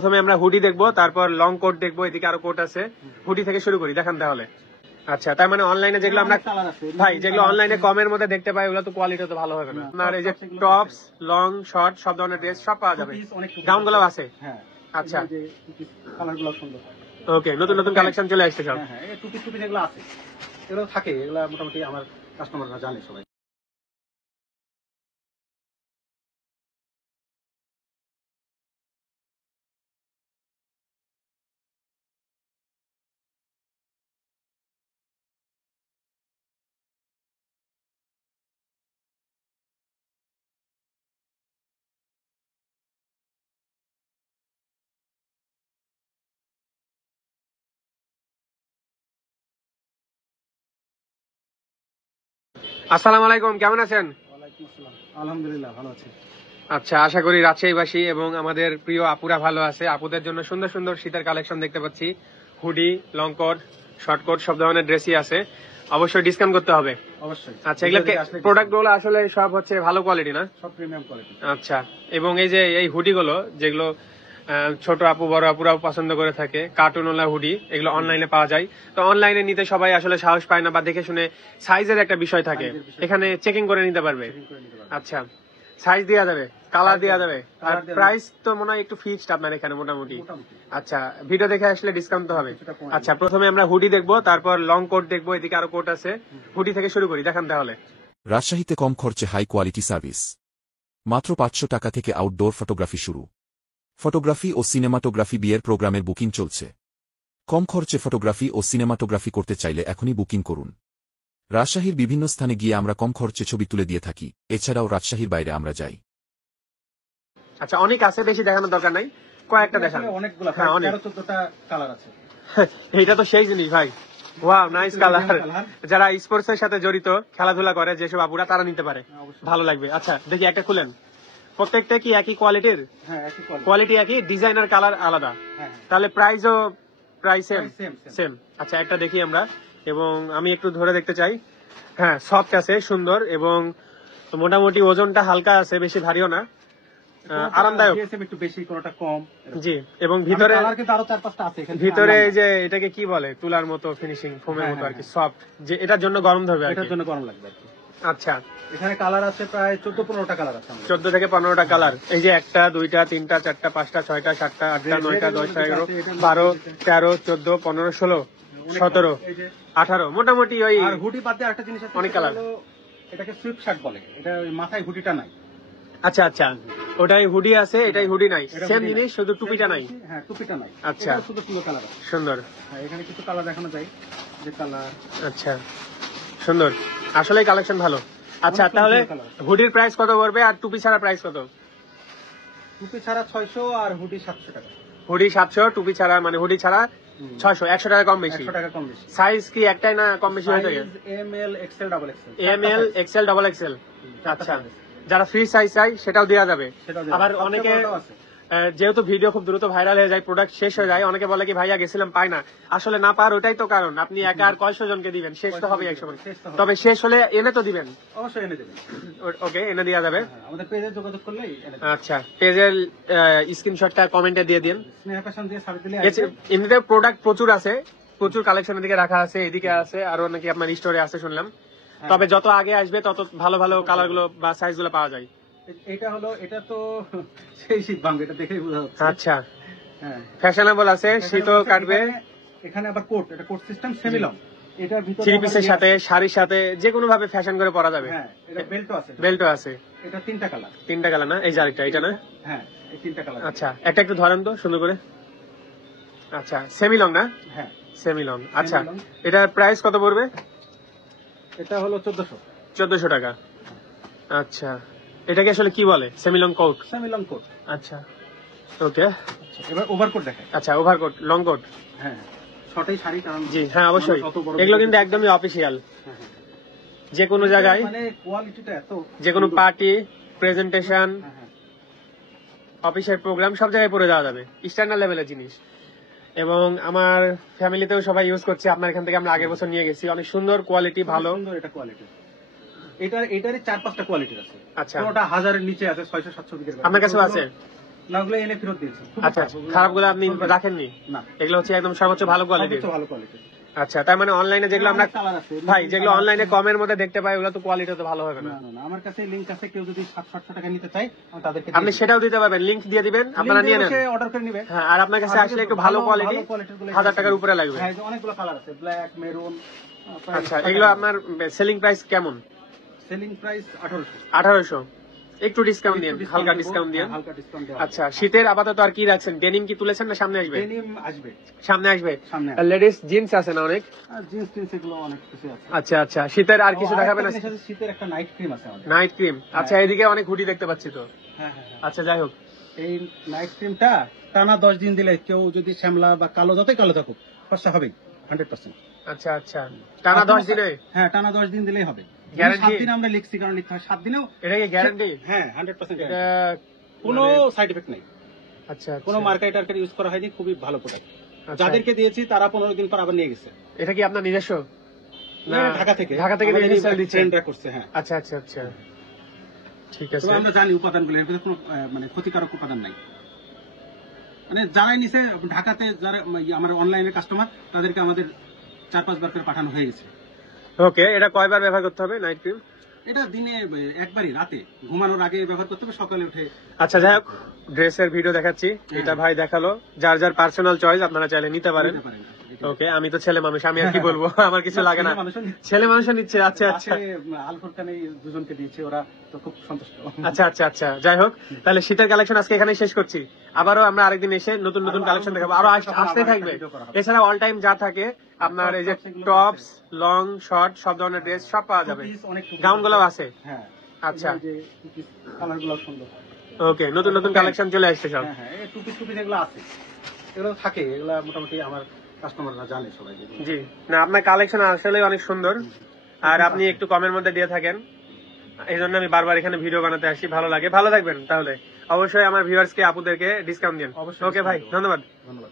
প্রথমে আমরা হুডি দেখবো, তারপর লং কোট দেখবো, এদিকে আরো কোট আছে। হুডি থেকে শুরু করি, দেখান তাহলে। আচ্ছা, তার মানে অনলাইনে যেগুলো আমরা ভাই যেগুলো অনলাইনে কমের মধ্যে দেখতে পাই ওগুলো তো কোয়ালিটি তো ভালো হবে না। আপনার এই যে টপস, লং, শর্ট সব ধরনের ড্রেস সব পাওয়া যাবে, গাউন গুলো আছে। আচ্ছা, ওকে, নতুন নতুন কালেকশন চলে আসছে সব। টুপি টুপি যেগুলো আছে এগুলো থাকে, এগুলো মোটামুটি আমার কাস্টমাররা জানে সবাই। আসসালামু আলাইকুম, কেমন আছেন? ওয়ালাইকুম আসসালাম, আলহামদুলিল্লাহ ভালো আছি। আচ্ছা, আশা করি রাজশাহীবাসী এবং আমাদের প্রিয় আপুরা ভালো আছে। আপুদের জন্য সুন্দর সুন্দর শীতের কালেকশন দেখতে পাচ্ছি। Hoodie, long coat, short coat সব ধরনের ড্রেসই আছে। অবশ্যই ডিসকাউন্ট করতে হবে। অবশ্যই। আচ্ছা, এগুলো প্রোডাক্ট গুলো আসলে সব হচ্ছে ভালো কোয়ালিটি না? সব প্রিমিয়াম কোয়ালিটি। আচ্ছা, এবং এই যে এই হুডি গুলো যেগুলো ছোট আপু বড় আপুরাও পছন্দ করে থাকে, কার্টুনওয়ালা হুডি, এগুলো অনলাইনে পাওয়া যায়। তো অনলাইনে নিতে সবাই আসলে সাহস পায় না বা দেখে শুনে, সাইজের একটা বিষয় থাকে, এখানে চেকিং করে নিতে পারবে। আচ্ছা, সাইজ দেওয়া যাবে, কালার দেওয়া যাবে, আর প্রাইস তো মনে হয় একটু ফিক্সড আপনার এখানে মোটামুটি। আচ্ছা, ভিডিও দেখে আসলে ডিসকাউন্ট তো হবে। আচ্ছা, প্রথমে আমরা হুডি দেখবো, তারপর লং কোট দেখবো, এদিকে আরো কোট আছে। হুডি থেকে শুরু করি, দেখান তাহলে। রাজশাহীতে কম খরচে হাই কোয়ালিটি সার্ভিস, মাত্র 500 টাকা থেকে আউটডোর ফটোগ্রাফি শুরু। ফটোগ্রাফি ও সিনেমাটোগ্রাফি বিয়ের প্রোগ্রামের বুকিং চলছে। কম খরচে ফটোগ্রাফি ও সিনেমাটোগ্রাফি করতে চাইলে এখনই বুকিং করুন। রাজশাহীর বিভিন্ন স্থানে গিয়ে আমরা কম খরচে ছবি তুলে দিয়ে থাকি, এছাড়াও রাজশাহীর বাইরে আমরা যাই। আচ্ছা, অনেক আছে, বেশি দেখানোর দরকার নাই, কয়েকটা দেখান। অনেকগুলো, 13-14টা কালার আছে। এইটা তো সেই জিনিস ভাই, ওয়াও, নাইস কালার। যারা স্পোর্টস এর সাথে জড়িত, খেলাধুলা করে যেসব আপুরা, তারা নিতে পারে, ভালো লাগবে। আচ্ছা, দেখি একটা খুলেন। প্রত্যেকটা কি একই কোয়ালিটির? হ্যাঁ, একই কোয়ালিটি একই, ডিজাইনার কালার আলাদা, তাহলে প্রাইসও প্রায় সেম। আচ্ছা, একটা দেখি আমরা, এবং আমি একটু ধরে দেখতে চাই। হ্যাঁ, সফট আছে, সুন্দর, এবং মোটামুটি ওজনটা হালকা আছে, বেশি ভারীও না, আরামদায়ক, একটু বেশি, কোনটা কম। জি, এবং ভিতরে কিন্তু আরো 4-5টা আছে ভিতরে যে এটাকে কি বলে, তুলার মতো ফিনিশিং, ফোমের মতো আর কি, সফট, যে এটার জন্য গরম ধরবে, এটার জন্য গরম লাগবে আর কি। আচ্ছা, এখানে কালার আছে প্রায় 14-15টা কালার আছে। 14 থেকে 15টা কালার। এই যে 1টা 2টা 3টা 4টা 5টা 6টা 7টা 8টা 9টা 10টা 11 12 13 14 15 16 17 18, মোটামুটি ওই। আর হুডি বাদ দিয়ে আরেকটা জিনিস আছে, অনেক কালার। এটাকে সুইপ শার্ট বলে, এটা মাথায় হুডিটা নাই। আচ্ছা আচ্ছা, ওটাই হুডি আছে, এটাই হুডি নাই, সেম জিনিস, শুধু টুপিটা নাই। হ্যাঁ, টুপিটা নাই। আচ্ছা, শুধু সুন্দর কালার আছে, সুন্দর। হ্যাঁ, এখানে কিছু কালার দেখানো যায়, যে কালার। আচ্ছা, সুন্দর, আসলে কালেকশন ভালো। আচ্ছা, তাহলে হুডির প্রাইস কত পড়বে, আর টুপি ছাড়া প্রাইস কত? টুপি ছাড়া 600 আর হুডি 700 টাকা। হুডি 700, টুপি ছাড়া, মানে হুডি ছাড়া 600, 100 টাকা কম বেশি। 100 টাকা কম বেশি। সাইজ কি একটাই না কম বেশি হয়ে থাকে? M L, XL, double XL. M L, XL, double XL. আচ্ছা, যারা ফ্রি সাইজ চাই সেটাও দেওয়া যাবে। আবার অনেকে, যেহেতু ভিডিও খুব দ্রুত ভাইরাল হয়ে যায়, প্রোডাক্ট শেষ হয়ে যায়, অনেকে বলে কি ভাইয়া গেছিলাম পাই না। আসলে না পাওয়ার ওটাই তো কারণ, আপনি একা আর কয়শো জনকে দিবেন, শেষ তো হবে একসময়। তবে শেষ হলে এনে তো দিবেন, অবশ্যই এনে দেবেন। ওকে, এনে দেওয়া যাবে। আমাদের পেজে যোগাযোগ করলেই। আচ্ছা, পেজের স্ক্রিনশটটা কমেন্টে দিয়ে দিন। স্নেহা ফ্যাশন দিয়ে সার্চ দিলে এমনিতে প্রোডাক্ট প্রচুর আছে, প্রচুর কালেকশন এদিকে রাখা আছে, এদিকে আছে, আরো নাকি আপনার স্টোরে আছে শুনলাম। তবে যত আগে আসবে তত ভালো ভালো কালার গুলো বা সাইজ গুলো পাওয়া যায়। এটা হলো, এটা তো সেই শীত ভাঙবে, এটা দেখেই বোঝা যাচ্ছে। আচ্ছা, হ্যাঁ, ফ্যাশনেবল আছে, শীতও কাটবে। এখানে আবার কোট, এটা কোট সিস্টেম, সেমি লং। এটার ভিতরে থ্রি পিসের সাথে, শাড়ির সাথে, যে কোনো ভাবে ফ্যাশন করে পরা যাবে। হ্যাঁ, এটা বেল্টও আছে। বেল্টও আছে। এটা 3টা কালার। 3টা কালার না? এই যে আরেকটা, এটা না? হ্যাঁ, এই 3টা কালার। আচ্ছা, একটা একটু ধরেন তো সুন্দর করে। আচ্ছা, সেমি লং না? হ্যাঁ, সেমি লং। আচ্ছা, এটার প্রাইস কত পড়বে? এটা হলো 1400। 1400 টাকা। আচ্ছা, এটাকে আসলে কি বলে? Semi long coat. Semi long coat. আচ্ছা, ওকে। এবার ওভারকোট দেখাই। আচ্ছা, ওভারকোট, লং কোট। হ্যাঁ, শর্টেই শাড়ি, কারণ জি হ্যাঁ, অবশ্যই এগুলো কিন্তু একদমই অফিসিয়াল। যে কোনো জায়গায়, মানে কোয়ালিটিটা এত, যে কোনো পার্টি, প্রেজেন্টেশন, অফিসের প্রোগ্রাম, সব জায়গায় পরে যাওয়া যাবে, স্ট্যান্ডার্ড লেভেলের জিনিস। এবং আমার ফ্যামিলিতেও সবাই ইউজ করছে, আপনার এখান থেকে আমরা আগের বছর নিয়ে গেছি, অনেক সুন্দর কোয়ালিটি, ভালো সুন্দর এটা কোয়ালিটি। এটারই 4-5টা কোয়ালিটি আছে। আচ্ছা, কোনটা 1000 এর নিচে আছে, 600-700 বিকের। আপনার কাছেও আছে? না ওগুলো এনে ফেরত দিয়েছি। খুবই আচ্ছা খারাপ, ওগুলো খারাপ গুলো আপনি চলবে না। রাখেননি? না, এগুলো হচ্ছে একদম সর্বোচ্চ ভালো কোয়ালিটির। সর্বোচ্চ ভালো কোয়ালিটি। আচ্ছা, তার মানে অনলাইনে যেগুলো আমরা কালার আছে ভাই যেগুলো অনলাইনে কমের মধ্যে দেখতে পাই ওগুলো তো কোয়ালিটি তো ভালো হবে না। না না না, আমার কাছে লিংক আছে, কেউ যদি 700 টাকা নিতে চায় আমি তাদেরকে আপনি সেটাও দিতে পারবেন, লিংক দিয়ে দিবেন, আপনারা নিয়ে নেন। অর্ডার করে নেবে। হ্যাঁ, আর আপনার কাছে আসলে একটু ভালো কোয়ালিটি 1000 টাকার উপরে লাগবে। হ্যাঁ, এই যে অনেকগুলো কালার আছে, ব্ল্যাক, মেরুন। আচ্ছা, এগুলো আপনার সেলিং প্রাইস কেমন? Selling price 1800। 1800। একটু ডিসকাউন্ট দিন, হালকা ডিসকাউন্ট দিন। হালকা ডিসকাউন্ট দেওয়া। আচ্ছা, শীতের আপাতত আর কি রাখছেন? ডেনিম কি তুলেছেন না সামনে আসবে? ডেনিম আসবে, সামনে আসবে। সামনে আর লেডিস জিন্স আছে না অনেক? আর জিন্স টিন্স এগুলো অনেক কিছু আছে। আচ্ছা আচ্ছা, শীতের আর কিছু দেখাবেন? আরেকটা জিনিস আছে, শীতের একটা নাইট ক্রিম আছে আমাদের। Night cream. আচ্ছা, এদিকে অনেক হুডি দেখতে পাচ্ছি তো। হ্যাঁ হ্যাঁ হ্যাঁ। আচ্ছা, যাই হোক। এই নাইট ক্রিমটা টানা 10 দিন দিলে কেউ যদি শ্যামলা বা কালো, যতই কালো থাকুক, ফর্সা হবেই 100%। আচ্ছা আচ্ছা, টানা 10 দিনে? হ্যাঁ, টানা 10 দিন দিলেই হবে। Guarantee? 7 দিন আমরা লিখছি, কারণ লিখতে হয় 7 দিনেও। এটা কি গ্যারান্টি? হ্যাঁ, 100% এটা guarantee। কোনো সাইড এফেক্ট নেই, আচ্ছা কোনো আচ্ছা। মার্কেট টার্কেট ইউজ করা হয়নি, খুবই ভালো প্রোডাক্ট। আচ্ছা। যাদেরকে দিয়েছি তারা 15 দিন পর আবার নিয়ে গেছে। এটা কি আপনার নিজস্ব? না, ঢাকা থেকে। ঢাকা থেকে আমাদের নিয়ে দিচ্ছেন? ট্রেন্ডরা করছে। হ্যাঁ, আচ্ছা আচ্ছা আচ্ছা, ঠিক আছে। তো আমরা জানি উপাদানগুলো, এর ভিতরে কোনো মানে ক্ষতিকারক উপাদান নাই। মানে যারাই নিছে ঢাকাতে, যারা আমার অনলাইনের কাস্টমার, তাদেরকে আমাদের 4-5 বার করে পাঠানো হয়ে গেছে। ওকে, এটা কয়বার ব্যবহার করতে হবে নাইট ক্রিম? এটা দিনে একবারই, রাতে ঘুমানোর আগে ব্যবহার করতে হবে, সকালে উঠে। আচ্ছা, যাই হোক, ড্রেসের ভিডিও দেখাচ্ছি, এটা ভাই দেখালো। যার যার পার্সোনাল চয়েস, আপনারা চাইলে নিতে পারেন। নিতে পারেন। ওকে, আমি তো ছেলে মানুষ, আমি আর কি বলবো, আমার কিছু লাগে না। মানুষও নিচ্ছে। ছেলে মানুষও নিচ্ছে। আচ্ছা আচ্ছা আল ফুরকান এই দুজনকে দিয়েছে, ওরা তো খুব সন্তুষ্ট। আচ্ছা আচ্ছা আচ্ছা, যাই হোক, তাহলে শীতের কালেকশন আজকে এখানেই শেষ করছি। আবারও আমরা আরেকদিন এসে নতুন নতুন কালেকশন দেখাবো, আরো আসতে থাকবে। এছাড়া অল টাইম যা থাকে আপনার, এই যে টপস, লং, শর্ট, সব ধরনের ড্রেস সব পাওয়া যাবে। গাউন গুলোও আছে? হ্যাঁ। আচ্ছা, কালার গুলো সুন্দর। ওকে, নতুন নতুন কালেকশন চলে আসছে সব। হ্যাঁ হ্যাঁ, এই টু পিস যেগুলো আছে, এগুলো থাকে, এগুলো মোটামুটি আমার কাস্টমাররা জানে সবাই। জি, না, আপনার কালেকশন আসলে অনেক সুন্দর, আর আপনি একটু কমের মধ্যে দিয়ে থাকেন, এই জন্য আমি বারবার এখানে ভিডিও বানাতে আসি, ভালো লাগে। ভালো থাকবেন তাহলে, অবশ্যই আমার ভিউয়ার্স কে, আপুদেরকে ডিসকাউন্ট দিন। অবশ্যই। ওকে ভাই, ধন্যবাদ। ধন্যবাদ।